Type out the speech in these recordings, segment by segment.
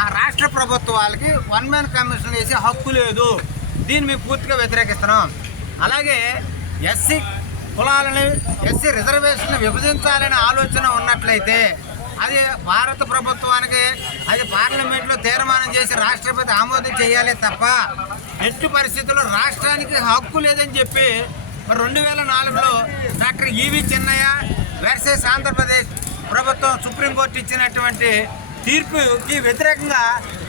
ఆ రాష్ట్ర ప్రభుత్వాలకి వన్ మ్యాన్ కమిషన్ వేసే హక్కు లేదు. దీన్ని మేము పూర్తిగా వ్యతిరేకిస్తున్నాం. అలాగే ఎస్సీ కులాలని ఎస్సీ రిజర్వేషన్ విభజించాలనే ఆలోచన ఉన్నట్లయితే అది భారత ప్రభుత్వానికి అది పార్లమెంట్లో తీర్మానం చేసి రాష్ట్రపతి ఆమోదం చేయాలి తప్ప ఎట్టి పరిస్థితుల్లో రాష్ట్రానికి హక్కు లేదని చెప్పి 2004లో డాక్టర్ ఈవి చిన్నయ్య వర్సెస్ ఆంధ్రప్రదేశ్ ప్రభుత్వం సుప్రీంకోర్టు ఇచ్చినటువంటి తీర్పుకి వ్యతిరేకంగా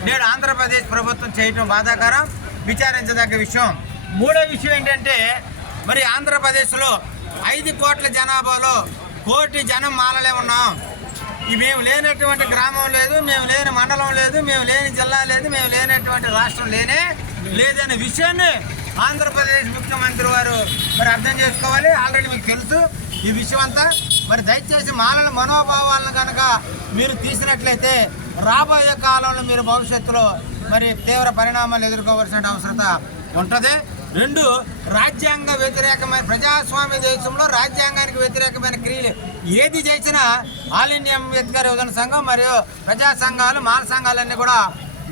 నేడు ఆంధ్రప్రదేశ్ ప్రభుత్వం చేయటం బాధాకరం, విచారించదగ్గ విషయం. మూడో విషయం ఏంటంటే మరి ఆంధ్రప్రదేశ్లో 5 కోట్ల జనాభాలో 1 కోటి జనం మాలలే ఉన్నాం. మేము లేనటువంటి గ్రామం లేదు, మేము లేని మండలం లేదు, మేము లేని జిల్లా లేదు, మేము లేనటువంటి రాష్ట్రం లేదనే విషయాన్ని ఆంధ్రప్రదేశ్ ముఖ్యమంత్రి వారు మరి అర్థం చేసుకోవాలి. ఆల్రెడీ మీకు తెలుసు ఈ విషయం అంతా. మరి దయచేసి మాలల మనోభావాలను కనుక మీరు తీసినట్లయితే రాబోయే కాలంలో మీరు భవిష్యత్తులో మరి తీవ్ర పరిణామాలు ఎదుర్కోవాల్సిన అవసరం ఉంటుంది. 2, రాజ్యాంగ వ్యతిరేకమైన ప్రజాస్వామ్య దేశంలో రాజ్యాంగానికి వ్యతిరేకమైన క్రియలు ఏది చేసినా ఆల్ ఇండియా అంబేద్కర్ యువజన సంఘం మరియు ప్రజా సంఘాలు మాల సంఘాలన్నీ కూడా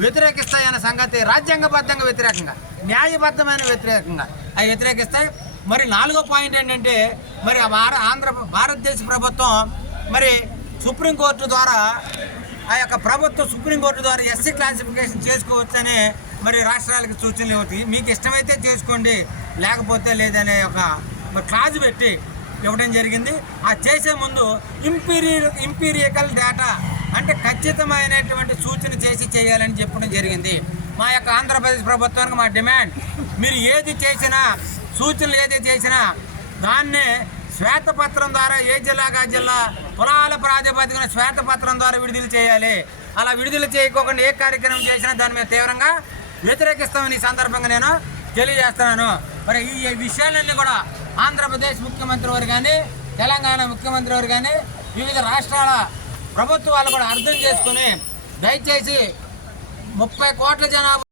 వ్యతిరేకిస్తాయన్న సంగతి రాజ్యాంగబద్ధంగా వ్యతిరేకంగా, న్యాయబద్ధమైన వ్యతిరేకంగా అవి వ్యతిరేకిస్తాయి. మరి 4వ పాయింట్ ఏంటంటే మరి భారతదేశ ప్రభుత్వం మరి సుప్రీంకోర్టు ద్వారా ఆ యొక్క ప్రభుత్వం సుప్రీంకోర్టు ద్వారా ఎస్సీ క్లాసిఫికేషన్ చేసుకోవచ్చని మరి రాష్ట్రాలకు సూచనలు ఇవ్వతాయి. మీకు ఇష్టమైతే చేసుకోండి, లేకపోతే లేదనే ఒక క్లాజ్ పెట్టి ఇవ్వడం జరిగింది. ఆ చేసే ముందు ఇంపీరియకల్ డేటా అంటే ఖచ్చితమైనటువంటి సూచన చేయాలని చెప్పడం జరిగింది. మా యొక్క ఆంధ్రప్రదేశ్ ప్రభుత్వానికి మా డిమాండ్, మీరు ఏది చేసినా సూచనలు ఏది చేసినా దాన్ని శ్వేతపత్రం ద్వారా ఏ జిల్లాగా జిల్లా కులాల ప్రాతిపదికన శ్వేతపత్రం ద్వారా విడుదల చేయాలి. అలా విడుదల చేయకోకుండా ఏ కార్యక్రమం చేసినా దాని మీద తీవ్రంగా వ్యతిరేకిస్తామని ఈ సందర్భంగా నేను తెలియజేస్తున్నాను. మరి ఈ విషయాలన్నీ కూడా ఆంధ్రప్రదేశ్ ముఖ్యమంత్రి వారు కానీ తెలంగాణ ముఖ్యమంత్రి వారు కానీ వివిధ రాష్ట్రాల ప్రభుత్వాలు కూడా అర్థం చేసుకుని దయచేసి 30 కోట్ల జనాభా